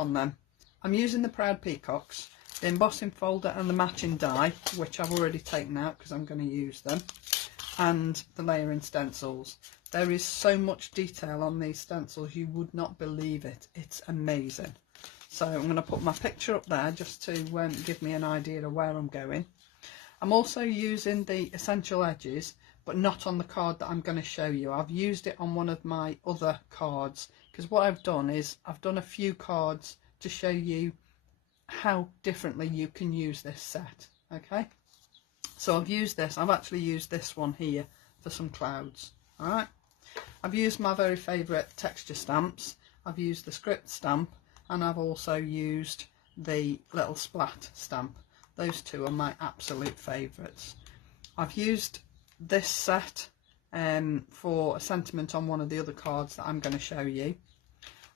on them. I'm using the Proud Peacocks, the embossing folder and the matching die, which I've already taken out because I'm going to use them, and the layering stencils. There is so much detail on these stencils, you would not believe it. It's amazing. So I'm going to put my picture up there just to give me an idea of where I'm going. I'm also using the essential edges, but not on the card that I'm going to show you. I've used it on one of my other cards, because what I've done is I've done a few cards to show you how differently you can use this set. Okay, so I've actually used this one here for some clouds. All right, I've used my very favourite texture stamps. I've used the script stamp, and I've also used the little splat stamp. Those two are my absolute favourites. I've used this set for a sentiment on one of the other cards that I'm going to show you.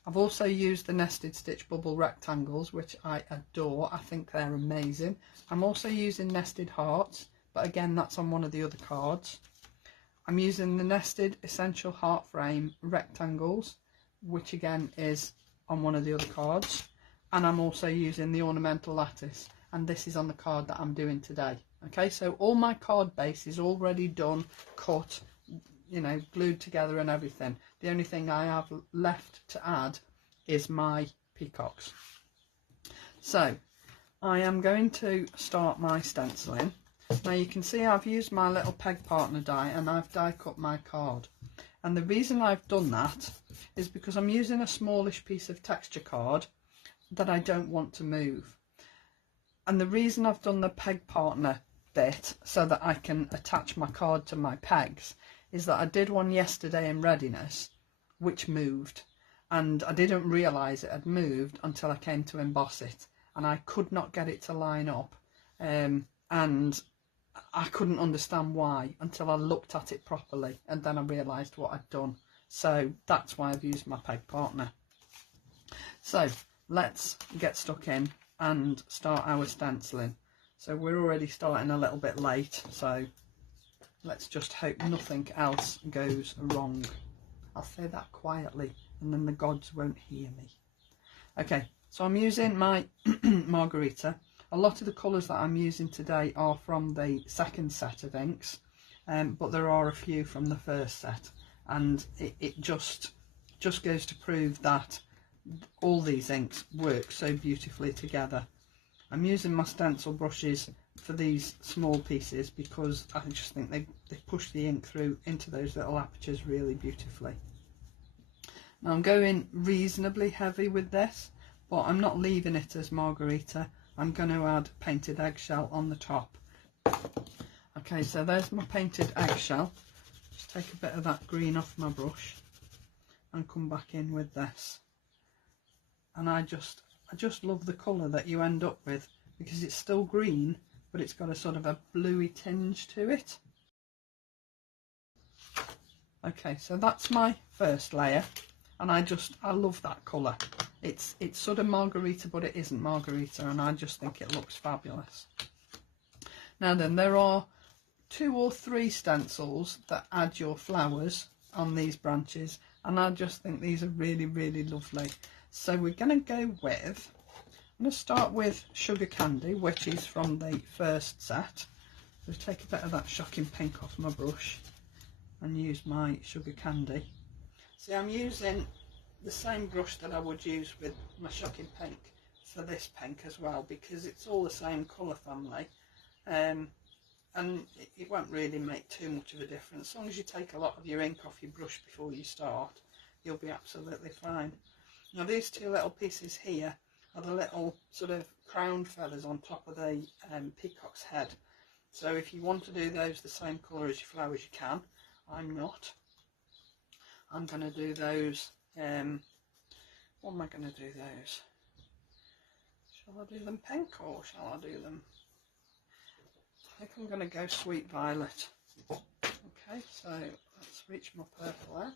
I've also used the nested stitch bubble rectangles, which I adore. I think they're amazing. I'm also using nested hearts, but again, that's on one of the other cards. I'm using the nested essential heart frame rectangles, which again is on one of the other cards. And I'm also using the ornamental lattice, and this is on the card that I'm doing today. Okay, so all my card base is already done, cut, you know, glued together and everything. The only thing I have left to add is my peacocks. So I am going to start my stenciling. Now you can see I've used my little peg partner die, and I've die cut my card. And the reason I've done that is because I'm using a smallish piece of texture card that I don't want to move. And the reason I've done the peg partner bit so that I can attach my card to my pegs is that I did one yesterday in readiness which moved, and I didn't realise it had moved until I came to emboss it, and I could not get it to line up, and I couldn't understand why until I looked at it properly, and then I realised what I'd done. So that's why I've used my peg partner. So let's get stuck in and start our stenciling. So we're already starting a little bit late, so let's just hope nothing else goes wrong. I'll say that quietly and then the gods won't hear me. Okay, so I'm using my margarita. A lot of the colours that I'm using today are from the second set of inks, but there are a few from the first set, and it just goes to prove that all these inks work so beautifully together. I'm using my stencil brushes for these small pieces because I just think they push the ink through into those little apertures really beautifully. Now I'm going reasonably heavy with this, but I'm not leaving it as margarita. I'm going to add painted eggshell on the top. Okay, so there's my painted eggshell. Just take a bit of that green off my brush and come back in with this. And I just love the colour that you end up with, because it's still green but it's got a sort of a bluey tinge to it. Okay, so that's my first layer, and I love that colour. It's sort of margarita, but it isn't margarita, and I just think it looks fabulous. Now then, there are 2 or 3 stencils that add your flowers on these branches, and I just think these are really, really lovely. So we're going to go with, I'm going to start with Sugar Candy, which is from the first set. So take a bit of that shocking pink off my brush and use my Sugar Candy. See, I'm using the same brush that I would use with my shocking pink for this pink as well, because it's all the same colour family, and it won't really make too much of a difference. As long as you take a lot of your ink off your brush before you start, you'll be absolutely fine. Now these 2 little pieces here are the little sort of crown feathers on top of the peacock's head. So if you want to do those the same colour as your flowers, you can. I'm not. I'm going to do those, what am I going to do those? Shall I do them pink or shall I do them? I think I'm going to go Sweet Violet. Okay, so let's reach my purple out.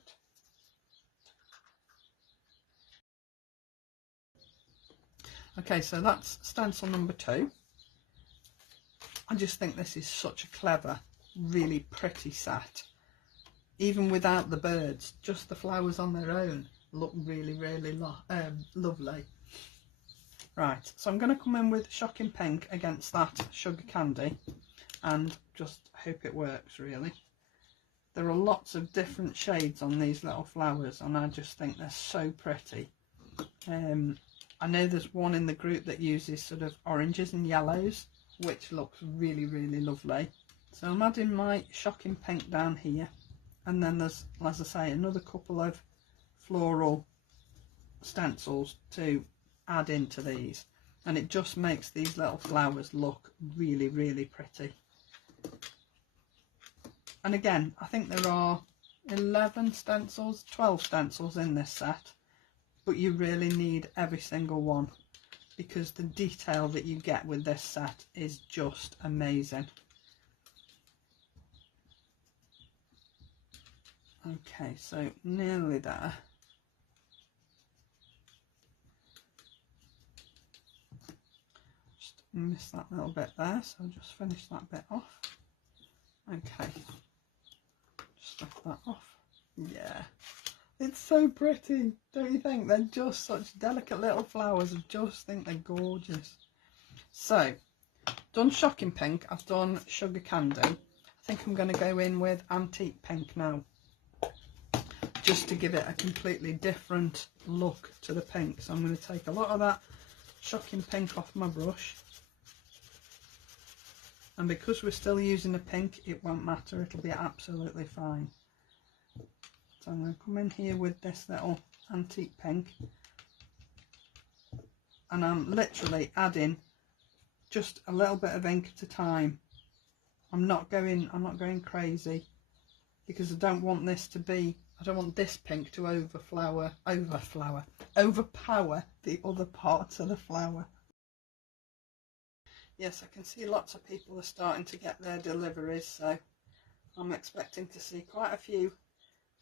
Okay, so that's stencil number 2. I just think this is such a clever, really pretty set. Even without the birds, just the flowers on their own look really, really lovely. Right, so I'm going to come in with Shocking Pink against that Sugar Candy and just hope it works, really. There are lots of different shades on these little flowers and I just think they're so pretty. I know there's one in the group that uses sort of oranges and yellows, which looks really, really lovely. So I'm adding my Shocking Pink down here, and then there's, as I say, another couple of floral stencils to add into these, and it just makes these little flowers look really, really pretty. And again, I think there are 11 stencils, 12 stencils in this set, but you really need every single one because the detail that you get with this set is just amazing. Okay, so nearly there. Just missed that little bit there, so I'll just finish that bit off. Okay, just lift that off. Yeah, it's so pretty, don't you think? They're just such delicate little flowers. I just think they're gorgeous. So, done Shocking Pink, I've done Sugar Candy. I think I'm going to go in with Antique Pink now, just to give it a completely different look to the pink. So I'm going to take a lot of that Shocking Pink off my brush, and because we're still using the pink, it won't matter, it'll be absolutely fine. So I'm going to come in here with this little Antique Pink, and I'm literally adding just a little bit of ink at a time. I'm not going crazy because I don't want this to be, I don't want this pink to overpower the other parts of the flower. Yes, I can see lots of people are starting to get their deliveries, so I'm expecting to see quite a few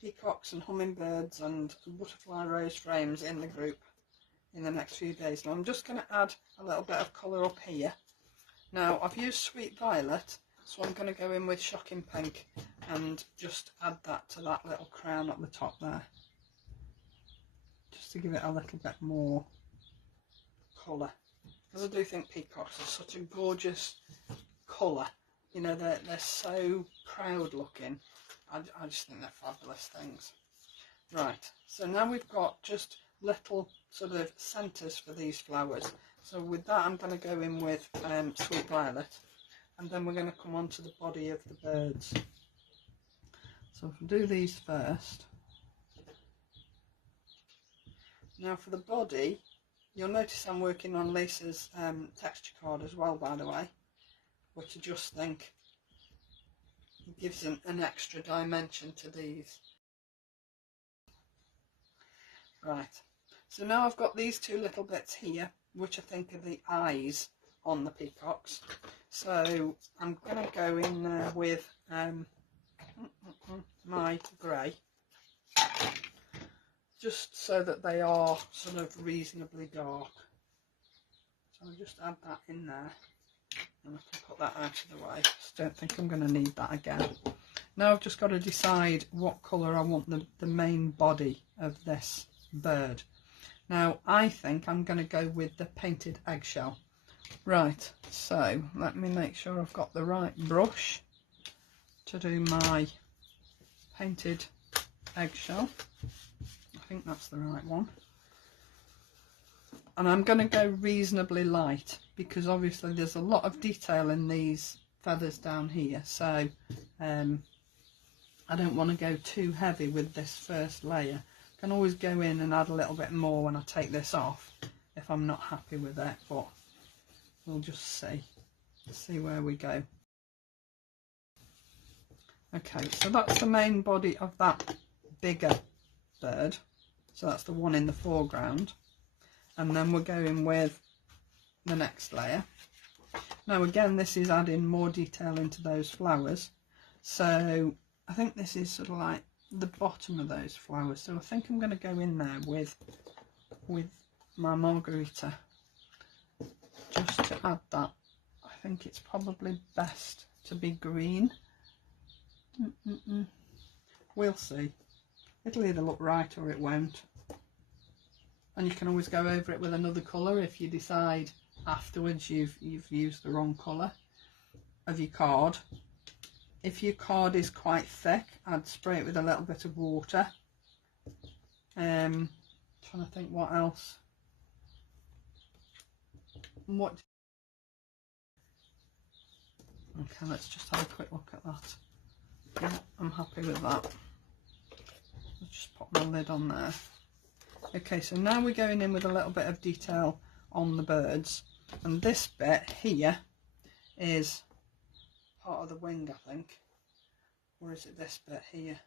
peacocks and hummingbirds and butterfly rose frames in the group in the next few days. Now I'm just going to add a little bit of colour up here. Now I've used Sweet Violet, so I'm going to go in with Shocking Pink and just add that to that little crown at the top there, just to give it a little bit more colour, because I do think peacocks are such a gorgeous colour. You know, they're so proud looking. I just think they're fabulous things. Right, so now we've got just little sort of centres for these flowers. So with that I'm going to go in with Sweet Violet, and then we're going to come on to the body of the birds. So if we do these first. Now for the body, you'll notice I'm working on Lisa's texture card as well, by the way, which I just think gives an extra dimension to these. Right, so now I've got these two little bits here, which I think are the eyes on the peacocks. So I'm going to go in there with my grey, just so that they are sort of reasonably dark. So I'll just add that in there, and I can put that out of the way. Just don't think I'm going to need that again. Now I've just got to decide what colour I want the main body of this bird. Now I think I'm going to go with the painted eggshell. Right, so let me make sure I've got the right brush to do my painted eggshell. I think that's the right one. And I'm going to go reasonably light because obviously there's a lot of detail in these feathers down here, so I don't want to go too heavy with this first layer. I can always go in and add a little bit more when I take this off if I'm not happy with it, but we'll just see where we go. Okay, so that's the main body of that bigger bird, so that's the one in the foreground, and then we're going with the next layer. Now again, this is adding more detail into those flowers, so I think this is sort of like the bottom of those flowers, so I think I'm going to go in there with my margarita just to add that. I think it's probably best to be green. We'll see. It'll either look right or it won't. and you can always go over it with another colour if you decide afterwards you've used the wrong colour of your card. If your card is quite thick, I'd spray it with a little bit of water. Trying to think what else. Okay, let's just have a quick look at that. Yeah, I'm happy with that. I'll just pop my lid on there. Okay, so now we're going in with a little bit of detail on the birds, and this bit here is part of the wing, I think, or is it this bit here?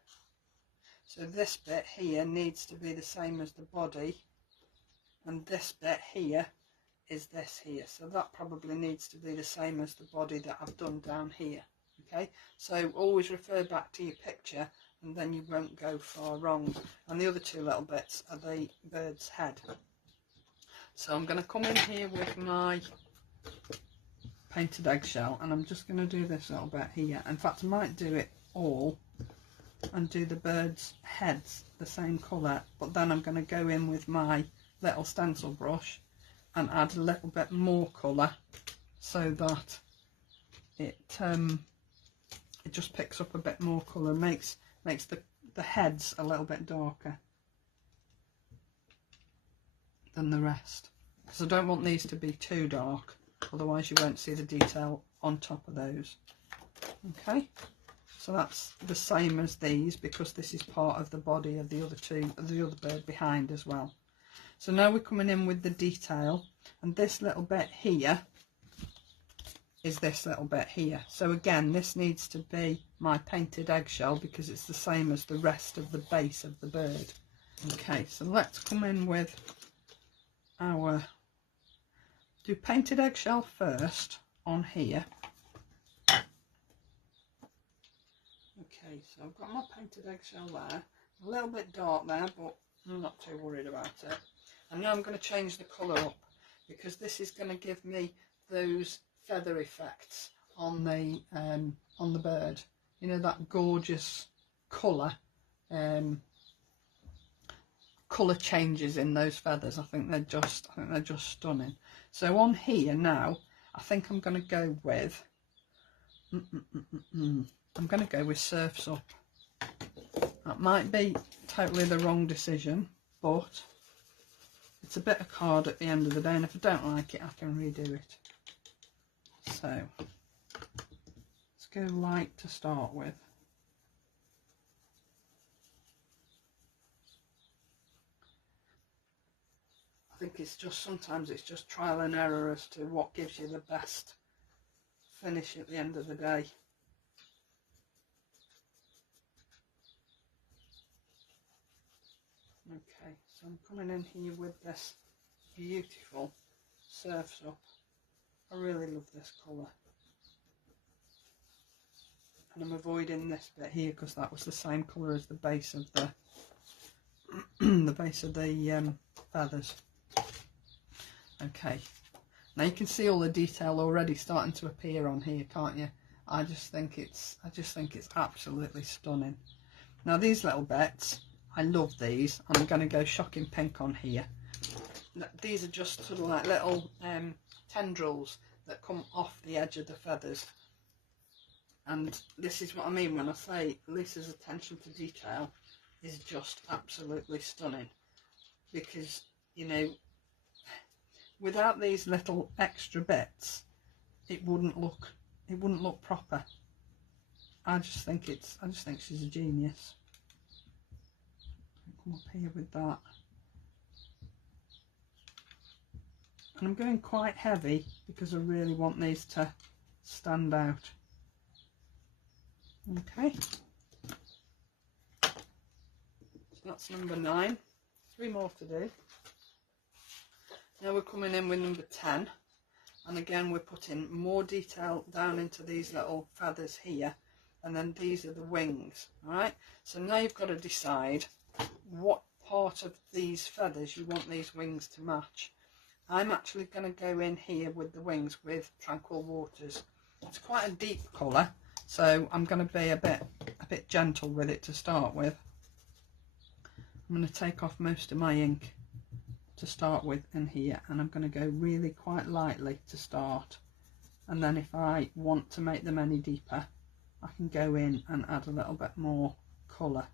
So this bit here needs to be the same as the body, and this bit here is this here, so that probably needs to be the same as the body that I've done down here. Okay, so always refer back to your picture and then you won't go far wrong. And the other two little bits are the bird's head. So I'm going to come in here with my painted eggshell, and I'm just going to do this little bit here. In fact, I might do it all and do the bird's heads the same colour, but then I'm going to go in with my little stencil brush and add a little bit more colour so that it just picks up a bit more colour, makes the heads a little bit darker than the rest, because I don't want these to be too dark, otherwise you won't see the detail on top of those. Okay, so that's the same as these, because this is part of the body of the other two, of the other bird behind as well. So now we're coming in with the detail, and this little bit here is this little bit here. So again, this needs to be my painted eggshell because it's the same as the rest of the base of the bird. Okay, so let's come in with our, do painted eggshell first on here. Okay, so I've got my painted eggshell there, a little bit dark there, but I'm not too worried about it. And now I'm going to change the colour up, because this is going to give me those feather effects on the bird. You know, that gorgeous colour, colour changes in those feathers. I think they're just stunning. So on here now, I think I'm going to go with I'm going to go with Surf's Up. That might be totally the wrong decision, but it's a bit of card at the end of the day, and if I don't like it, I can redo it. So let's go light to start with. I think it's just, sometimes it's just trial and error as to what gives you the best finish at the end of the day. Okay, so I'm coming in here with this beautiful Surf's Up. I really love this colour. And I'm avoiding this bit here because that was the same colour as the base of the the base of the feathers. Okay, now you can see all the detail already starting to appear on here, can't you? I just think it's absolutely stunning. Now these little bits, I love these. I'm going to go shocking pink on here. These are just sort of like little tendrils that come off the edge of the feathers, and this is what I mean when I say Lisa's attention to detail is just absolutely stunning, because, you know, without these little extra bits it wouldn't look proper. I just think she's a genius. Come up here with that, and I'm going quite heavy because I really want these to stand out. Okay, so that's number 9. 3 more to do. Now we're coming in with number 10, and again we're putting more detail down into these little feathers here, and then these are the wings. Alright, so now you've got to decide what part of these feathers you want these wings to match. I'm actually going to go in here with the wings with Tranquil Waters. It's quite a deep colour, so I'm going to be a bit gentle with it to start with. I'm going to take off most of my ink to start with in here, and I'm going to go really quite lightly to start, and then if I want to make them any deeper I can go in and add a little bit more colour.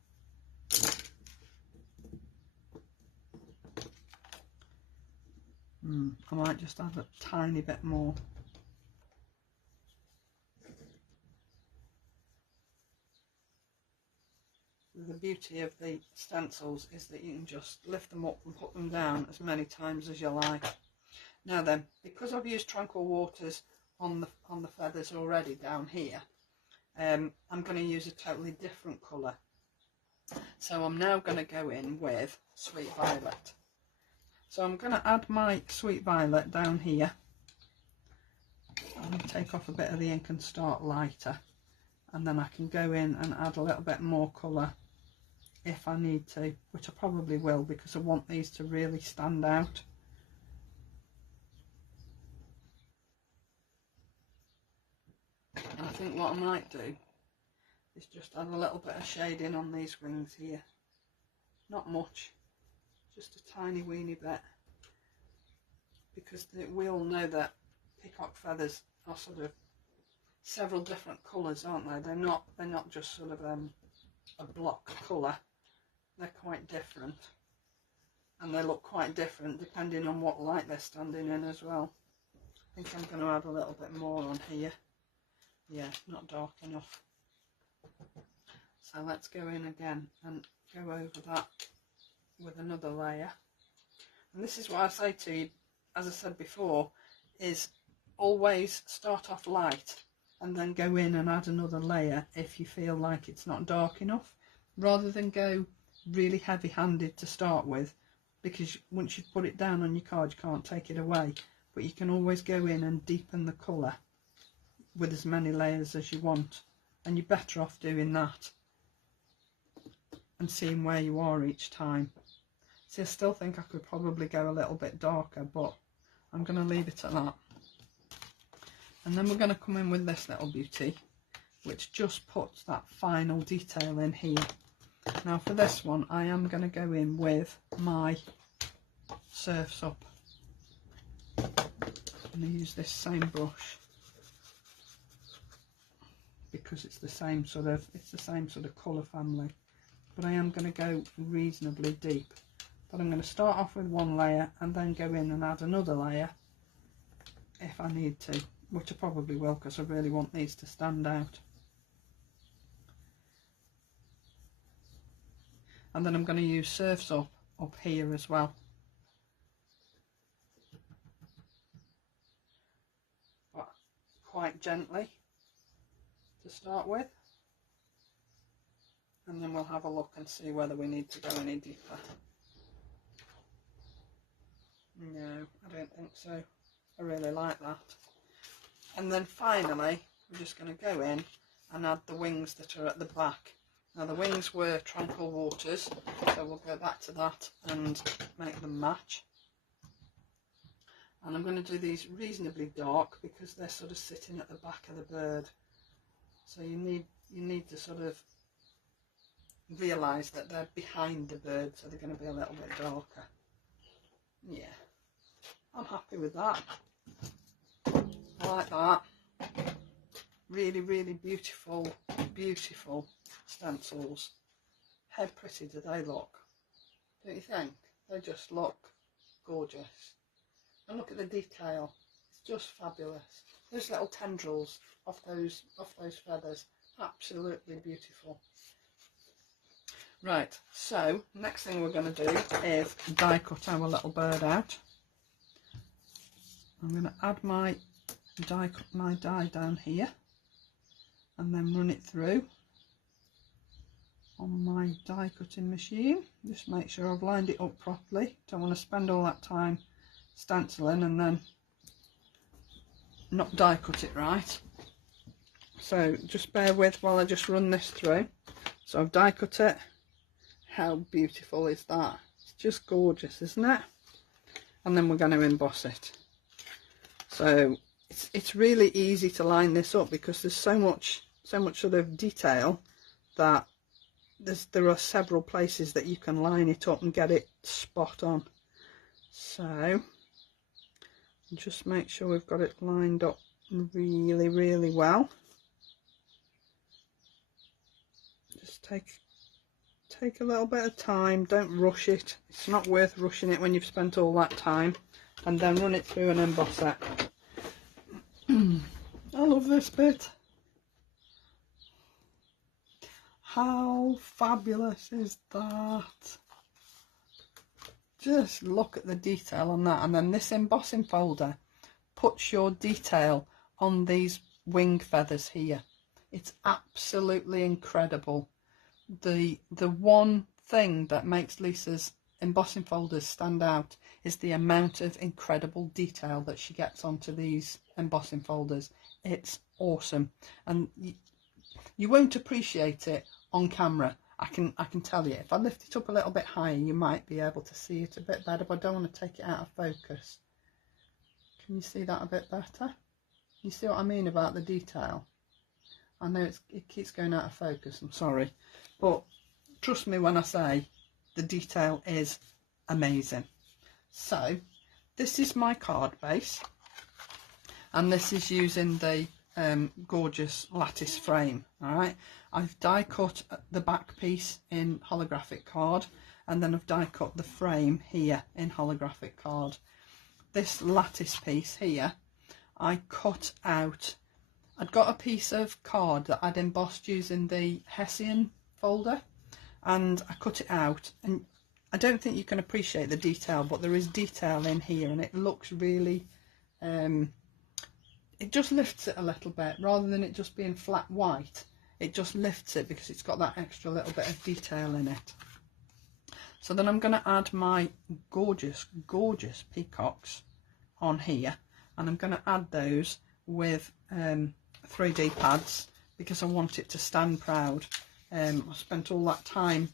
I might just add a tiny bit more. The beauty of the stencils is that you can just lift them up and put them down as many times as you like. Now then, because I've used Tranquil Waters on the feathers already down here, I'm going to use a totally different colour. So I'm now going to go in with Sweet Violet. So I'm going to add my Sweet Violet down here. I'm going to take off a bit of the ink and start lighter, and then I can go in and add a little bit more colour if I need to, which I probably will because I want these to really stand out. And I think what I might do is just add a little bit of shading on these wings here. Not much, just a tiny weeny bit, because we all know that peacock feathers are sort of several different colours, aren't they? They're not just sort of a block colour. They're quite different, and they look quite different depending on what light they're standing in as well. I think I'm going to add a little bit more on here. Yeah, not dark enough. So let's go in again and go over that with another layer. And this is what I say to you, as I said before, is always start off light and then go in and add another layer if you feel like it's not dark enough, rather than go really heavy handed to start with, because once you've put it down on your card you can't take it away. But you can always go in and deepen the colour with as many layers as you want, and you're better off doing that and seeing where you are each time. See, I still think I could probably go a little bit darker, but I'm going to leave it at that. And then we're going to come in with this little beauty, which just puts that final detail in here. Now for this one I am going to go in with my Surf's Up. I'm going to use this same brush because it's the same sort of colour family, but I am going to go reasonably deep. But I'm going to start off with one layer and then go in and add another layer if I need to, which I probably will because I really want these to stand out. And then I'm going to use Surf's Up here as well. But quite gently to start with. And then we'll have a look and see whether we need to go any deeper. No, I don't think so. I really like that. And then finally, we're just going to go in and add the wings that are at the back. Now the wings were Tranquil Waters, so we'll go back to that and make them match. And I'm going to do these reasonably dark because they're sort of sitting at the back of the bird. So you need to sort of realise that they're behind the bird, so they're going to be a little bit darker. Yeah, I'm happy with that. I like that. Really, really beautiful, beautiful stencils. How pretty do they look? Don't you think? They just look gorgeous. And look at the detail. It's just fabulous. Those little tendrils off those feathers, absolutely beautiful. Right, so next thing we're going to do is die cut our little bird out. I'm going to add my die down here and then run it through on my die cutting machine. Just make sure I've lined it up properly. Don't want to spend all that time stenciling and then not die cut it right. So just bear with while I just run this through. So I've die cut it. How beautiful is that? It's just gorgeous, isn't it? And then we're going to emboss it. So it's really easy to line this up because there's so much sort of detail that there are several places that you can line it up and get it spot on. So just make sure we've got it lined up really, really well. Just take a little bit of time, don't rush it. It's not worth rushing it when you've spent all that time, and then run it through an embosser. I love this bit. How fabulous is that? Just look at the detail on that. And then this embossing folder puts your detail on these wing feathers here. It's absolutely incredible. The one thing that makes Lisa's embossing folders stand out is the amount of incredible detail that she gets onto these embossing folders. It's awesome, and you won't appreciate it on camera. I can tell you. If I lift it up a little bit higher, you might be able to see it a bit better, but I don't want to take it out of focus. Can you see that a bit better? You see what I mean about the detail? I know it keeps going out of focus, I'm sorry, but trust me when I say the detail is amazing. So this is my card base, and this is using the gorgeous lattice frame. All right, I've die cut the back piece in holographic card, and then I've die cut the frame here in holographic card. This lattice piece here, I cut out. I'd got a piece of card that I'd embossed using the Hessian folder, and I cut it out, and I don't think you can appreciate the detail, but there is detail in here, and it looks really it just lifts it a little bit, rather than it just being flat white. It just lifts it because it's got that extra little bit of detail in it. So then I'm going to add my gorgeous peacocks on here, and I'm going to add those with 3D pads because I want it to stand proud. I spent all that time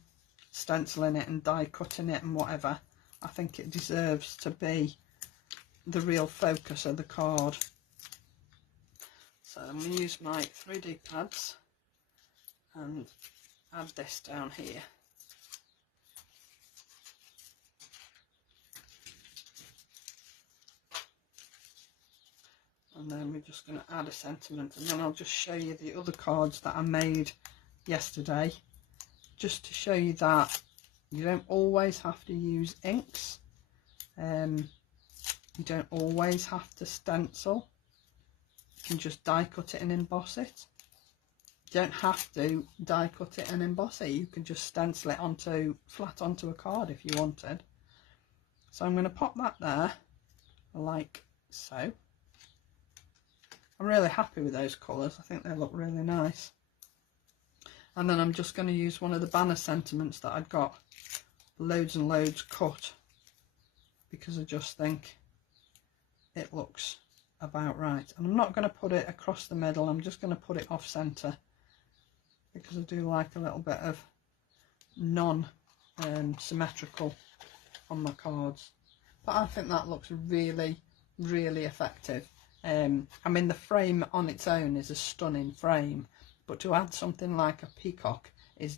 stenciling it and die cutting it and whatever. I think it deserves to be the real focus of the card. So I'm going to use my 3D pads and add this down here. And then we're just going to add a sentiment, and then I'll just show you the other cards that I made yesterday, just to show you that you don't always have to use inks. You don't always have to stencil. You can just die cut it and emboss it. You don't have to die cut it and emboss it. You can just stencil it flat onto a card if you wanted. So I'm going to pop that there like so. I'm really happy with those colours. I think they look really nice. And then I'm just going to use one of the banner sentiments that I'd got loads and loads cut, because I just think it looks about right. And I'm not going to put it across the middle, I'm just going to put it off centre, because I do like a little bit of non-symmetrical on my cards. But I think that looks really, really effective. I mean, the frame on its own is a stunning frame, but to add something like a peacock is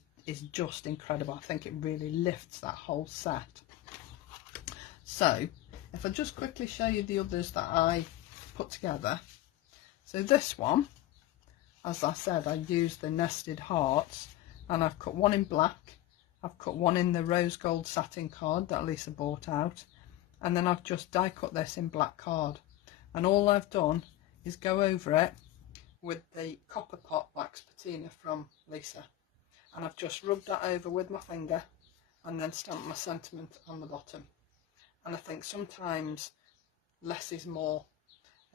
just incredible. I think it really lifts that whole set. So if I just quickly show you the others that I put together. So this one, as I said, I used the nested hearts, and I've cut one in black, I've cut one in the rose gold satin card that Lisa bought out, and then I've just die cut this in black card. And all I've done is go over it with the copper pot wax patina from Lisa, and I've just rubbed that over with my finger and then stamped my sentiment on the bottom. And I think sometimes less is more,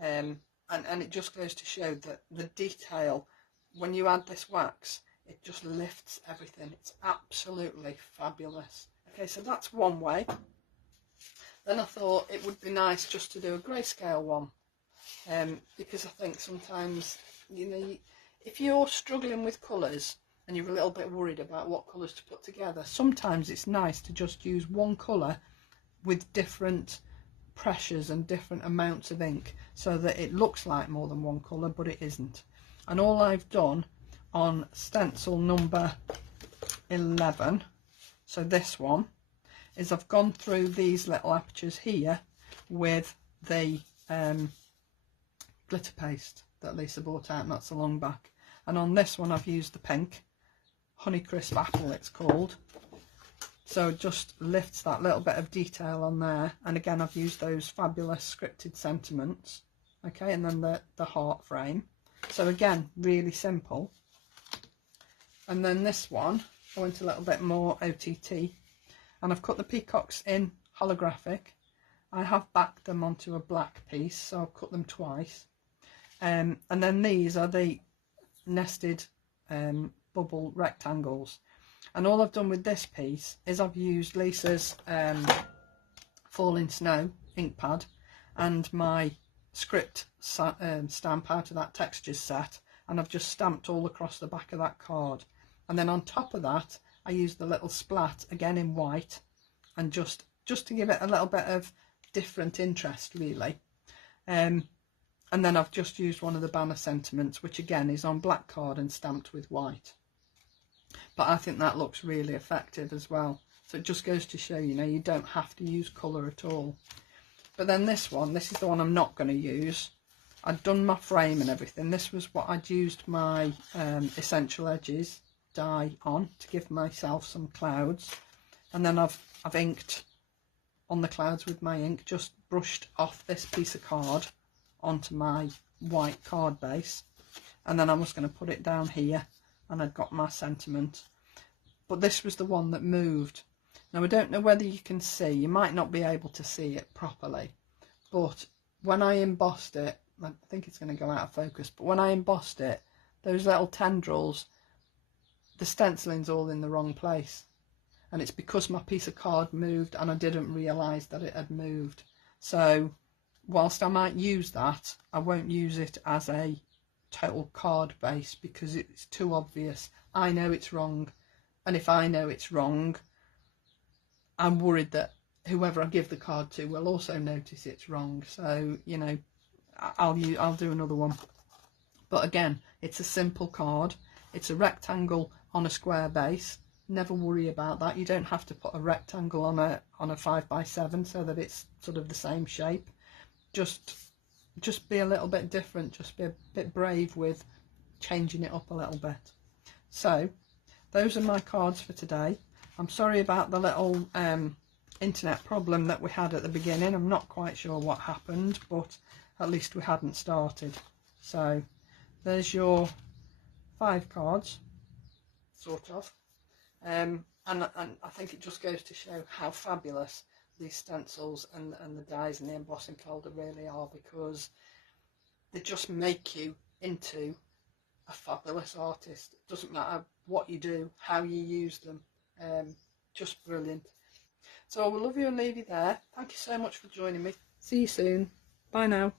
and it just goes to show that the detail, when you add this wax, it just lifts everything. It's absolutely fabulous. Okay, so that's one way. Then I thought it would be nice just to do a grayscale one, because I think sometimes, you know, if you're struggling with colours and you're a little bit worried about what colours to put together, sometimes it's nice to just use one colour with different pressures and different amounts of ink, so that it looks like more than one colour, but it isn't. And all I've done on stencil number 11, so this one, is I've gone through these little apertures here with the glitter paste that Lisa bought out not so long back, and on this one I've used the pink Honeycrisp Apple, it's called, so it just lifts that little bit of detail on there. And again, I've used those fabulous scripted sentiments, okay, and then the heart frame. So again, really simple. And then this one I went a little bit more OTT, and I've cut the peacocks in holographic. I have backed them onto a black piece, so I've cut them twice. And then these are the nested bubble rectangles. And all I've done with this piece is I've used Lisa's Falling Snow ink pad and my script stamp out of that textures set, and I've just stamped all across the back of that card. And then on top of that, I used the little splat again in white, and just to give it a little bit of different interest, really. And then I've just used one of the banner sentiments, which again is on black card and stamped with white. But I think that looks really effective as well. So it just goes to show, you know, you don't have to use colour at all. But then this one, this is the one I'm not going to use. I'd done my frame and everything. This was what I'd used my Essential Edges die on to give myself some clouds. And then I've inked on the clouds with my ink, just brushed off this piece of card onto my white card base. And then I was going to put it down here, and I'd got my sentiment. But this was the one that moved. Now I don't know whether you can see, you might not be able to see it properly, but when I embossed it, I think it's going to go out of focus, but when I embossed it, those little tendrils, the stenciling's all in the wrong place. And it's because my piece of card moved and I didn't realise that it had moved. So whilst I might use that, I won't use it as a total card base because it's too obvious. I know it's wrong, and if I know it's wrong, I'm worried that whoever I give the card to will also notice it's wrong. So, you know, I'll do another one. But again, it's a simple card. It's a rectangle on a square base. Never worry about that. You don't have to put a rectangle on a 5x7 so that it's sort of the same shape. Just be a little bit different. Just be a bit brave with changing it up a little bit. So those are my cards for today. I'm sorry about the little internet problem that we had at the beginning. I'm not quite sure what happened, but at least we hadn't started. So there's your 5 cards, sort of. And I think it just goes to show how fabulous these stencils and the dies and the embossing folder really are, because they just make you into a fabulous artist. It doesn't matter what you do, how you use them, just brilliant. So I will love you and leave you there. Thank you so much for joining me. See you soon. Bye now.